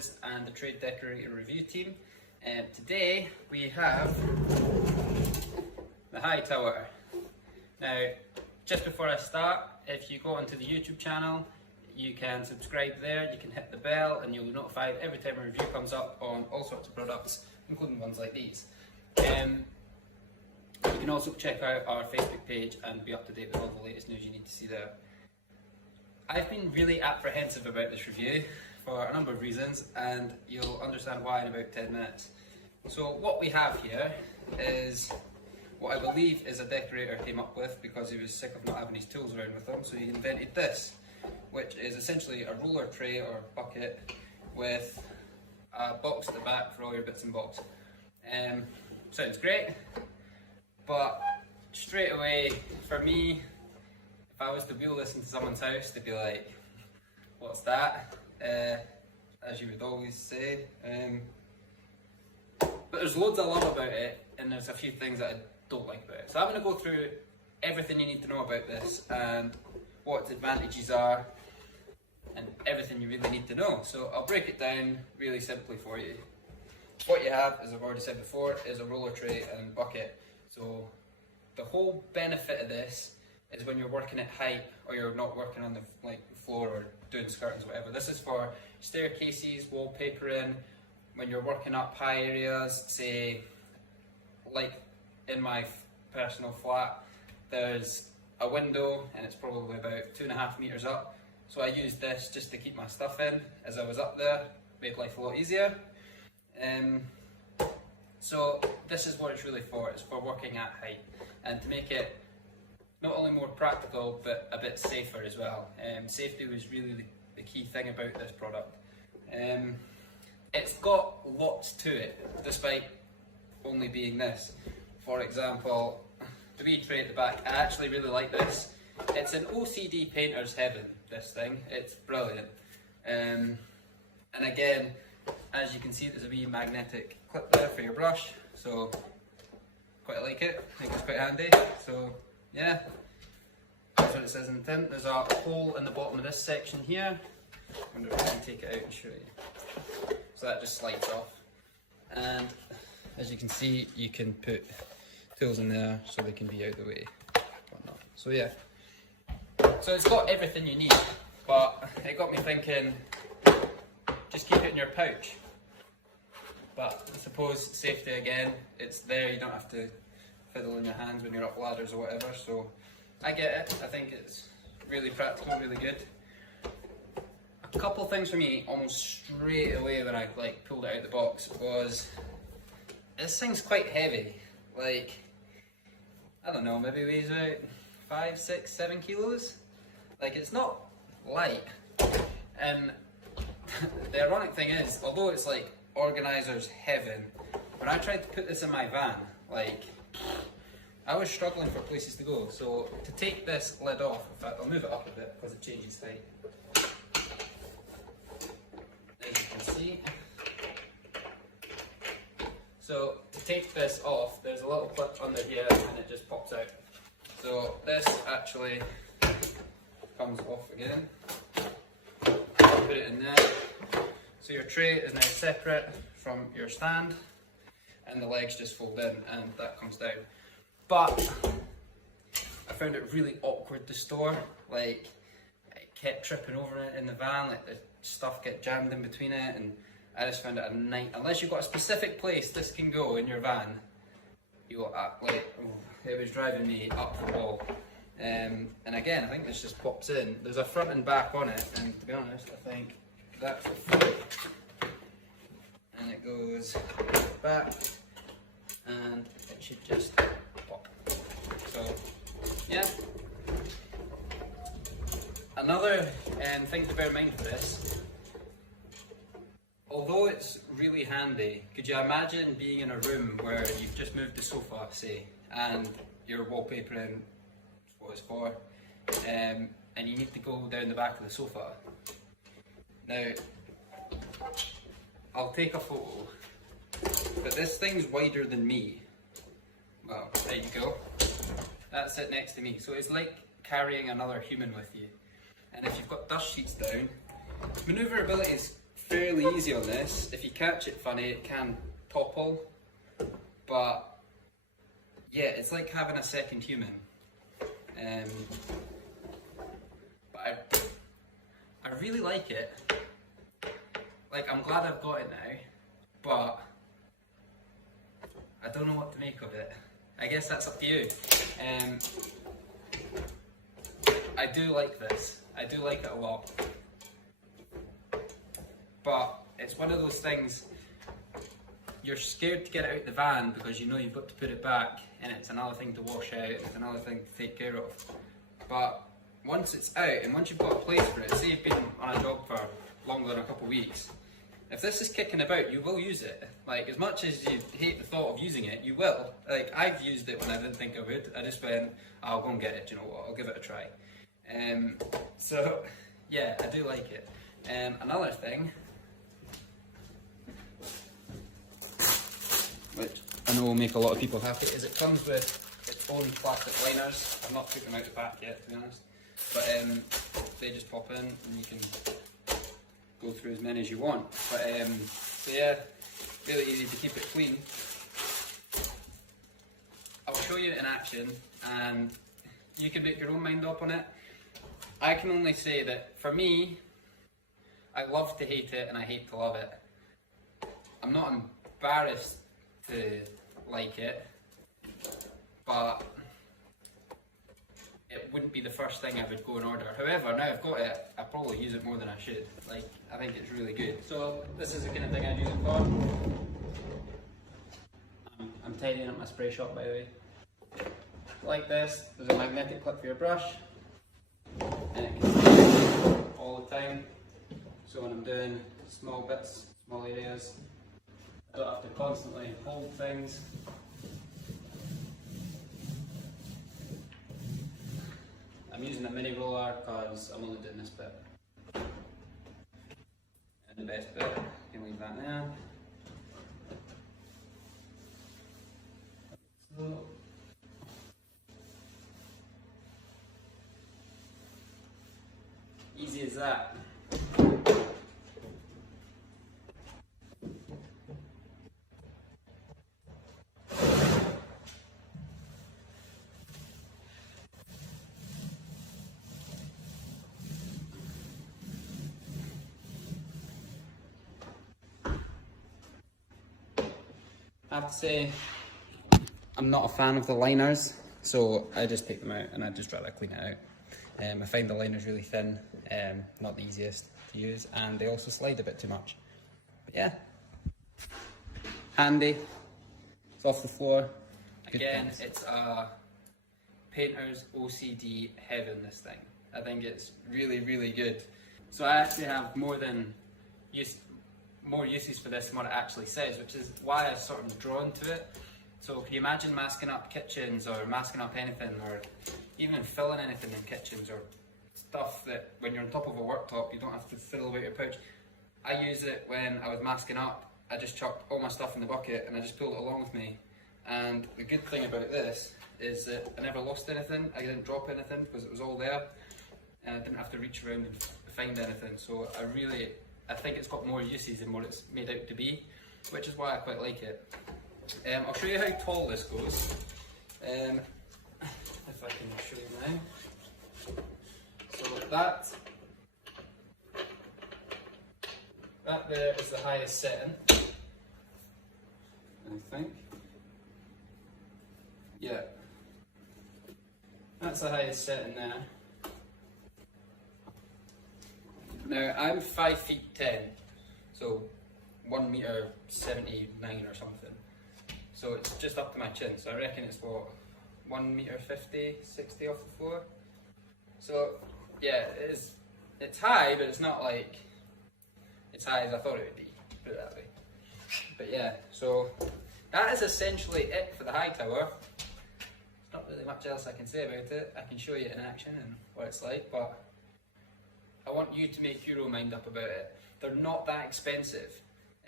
Decorators and the Trade Decorator Review team. Today we have the HighTower. Now, just before I start, if you go onto the YouTube channel, you can subscribe there, you can hit the bell and you'll be notified every time a review comes up on all sorts of products, including ones like these. You can also check out our Facebook page and be up to date with all the latest news you need to see there. I've been really apprehensive about this review for a number of reasons, and you'll understand why in about 10 minutes. So what we have here is what I believe is a decorator came up with because he was sick of not having his tools around with him, so he invented this, which is essentially a roller tray or bucket with a box at the back for all your bits and bobs. Sounds great, but straight away, for me, if I was to wheel this into someone's house, they'd be like, what's that? As you would always say. But there's loads I love about it, and there's a few things that I don't like about it. So I'm going to go through everything you need to know about this, and what its advantages are, and everything you really need to know. So I'll break it down really simply for you. What you have, as I've already said before, is a roller tray and bucket. So the whole benefit of this is when you're working at height, or you're not working on the floor or doing skirtings, whatever. This is for staircases, wallpapering, when you're working up high areas, say like in my personal flat, there's a window and it's probably about 2.5 meters up. So I used this just to keep my stuff in as I was up there, made life a lot easier. So this is what it's really for, it's for working at height, and to make it not only more practical but a bit safer as well. Safety was really the key thing about this product. It's got lots to it despite only being this. For example, the wee tray at the back, I actually really like this. It's an OCD painter's heaven, this thing, it's brilliant. And again, as you can see, there's a wee magnetic clip there for your brush, so quite like it, I think it's quite handy. So yeah, that's what it says in the tin. There's a hole in the bottom of this section here. I wonder if I can take it out and show you. So that just slides off. And as you can see, you can put tools in there so they can be out of the way. Whatnot. So yeah. So it's got everything you need, but it got me thinking, just keep it in your pouch. But I suppose safety again, it's there, you don't have to fiddle in your hands when you're up ladders or whatever, so I get it. I think it's really practical, really good. A couple things for me almost straight away when I pulled it out of the box was, this thing's quite heavy. I don't know, maybe weighs about 5, 6, 7 kilos. It's not light. And the ironic thing is, although it's organizer's heaven, when I tried to put this in my van, I was struggling for places to go. So to take this lid off, in fact I'll move it up a bit because it changes height. As you can see. So to take this off, there's a little clip under here and it just pops out. So this actually comes off again. Put it in there. So your tray is now separate from your stand, and the legs just fold in and that comes down. But I found it really awkward to store. It kept tripping over it in the van, the stuff get jammed in between it, and I just found it a night. Unless you've got a specific place this can go in your van, it was driving me up the wall. And again, I think this just pops in. There's a front and back on it, and to be honest, I think that's the front, and it goes back, and it should just pop. So yeah. Another thing to bear in mind for this, although it's really handy, could you imagine being in a room where you've just moved the sofa, say, and you're wallpapering, what it's for, and you need to go down the back of the sofa. Now, I'll take a photo, but this thing's wider than me. Well, there you go. That's it next to me. So it's like carrying another human with you. And if you've got dust sheets down, manoeuvrability is fairly easy on this. If you catch it funny, it can topple, but yeah, it's like having a second human. But I really like it. Like, I'm glad I've got it now, but I don't know what to make of it. I guess that's up to you. I do like this. I do like it a lot. But it's one of those things, you're scared to get it out the van because you know you've got to put it back, and it's another thing to wash out, it's another thing to take care of. But once it's out, and once you've got a place for it, say you've been on a job for longer than a couple of weeks, if this is kicking about, you will use it. Like, as much as you hate the thought of using it, you will. Like, I've used it when I didn't think I would. I just went, I'll go and get it, do you know what, I'll give it a try. So, yeah, I do like it. Another thing, which I know will make a lot of people happy, is it comes with its own plastic liners. I've not took them out the back yet, to be honest. But they just pop in and you can go through as many as you want. But so yeah, really easy to keep it clean. I'll show you it in action and you can make your own mind up on it. I can only say that for me, I love to hate it and I hate to love it. I'm not embarrassed to like it, but it wouldn't be the first thing I would go and order. However, now I've got it, I probably use it more than I should. Like, I think it's really good. So this is the kind of thing I'd use it for. I'm tidying up my spray shop, by the way. Like this, there's a magnetic clip for your brush, and it can stay all the time. So when I'm doing small bits, small areas, I don't have to constantly hold things. I'm using a mini roller because I'm only doing this bit. And the best bit, you can leave that there. So, easy as that. I have to say, I'm not a fan of the liners, so I just take them out and I'd just rather clean it out. I find the liners really thin, not the easiest to use, and they also slide a bit too much. But yeah, handy, it's off the floor. Again, it's a painter's OCD heaven, this thing. I think it's really, really good. So I actually have more uses for this than what it actually says, which is why I was sort of drawn to it. So can you imagine masking up kitchens or masking up anything, or even filling anything in kitchens, or stuff that when you're on top of a worktop you don't have to fiddle about your pouch. I use it when I was masking up. I just chucked all my stuff in the bucket and I just pulled it along with me. And the good thing about this is that I never lost anything, I didn't drop anything because it was all there, and I didn't have to reach around and find anything. So I think it's got more uses than what it's made out to be, which is why I quite like it. I'll show you how tall this goes, if I can show you now. So that there is the highest setting, I think. Yeah, that's the highest setting there. Now I'm 5 feet 10, so 1 meter 79 or something. So it's just up to my chin. So I reckon it's what, 1 meter 50, 60 off the floor. So yeah, it's high, but it's not like as high as I thought it would be, put it that way. But yeah, so that is essentially it for the HighTower. There's not really much else I can say about it. I can show you it in action and what it's like, but I want you to make your own mind up about it. They're not that expensive.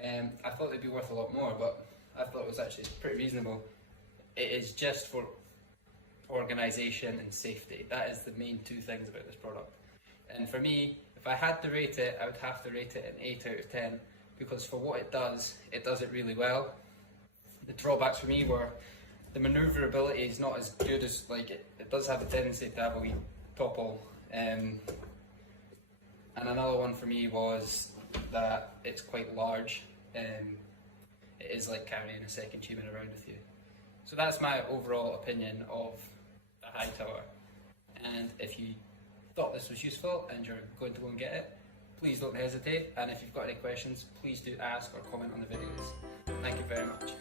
I thought they'd be worth a lot more, but I thought it was actually pretty reasonable. It is just for organisation and safety. That is the main two things about this product. And for me, if I had to rate it, I would have to rate it an 8 out of 10, because for what it does it really well. The drawbacks for me were the manoeuvrability is not as good as, like, it does have a tendency to have a wee topple. And another one for me was that it's quite large. It is like carrying a second human around with you. So that's my overall opinion of the HighTower. And if you thought this was useful and you're going to go and get it, please don't hesitate. And if you've got any questions, please do ask or comment on the videos. Thank you very much.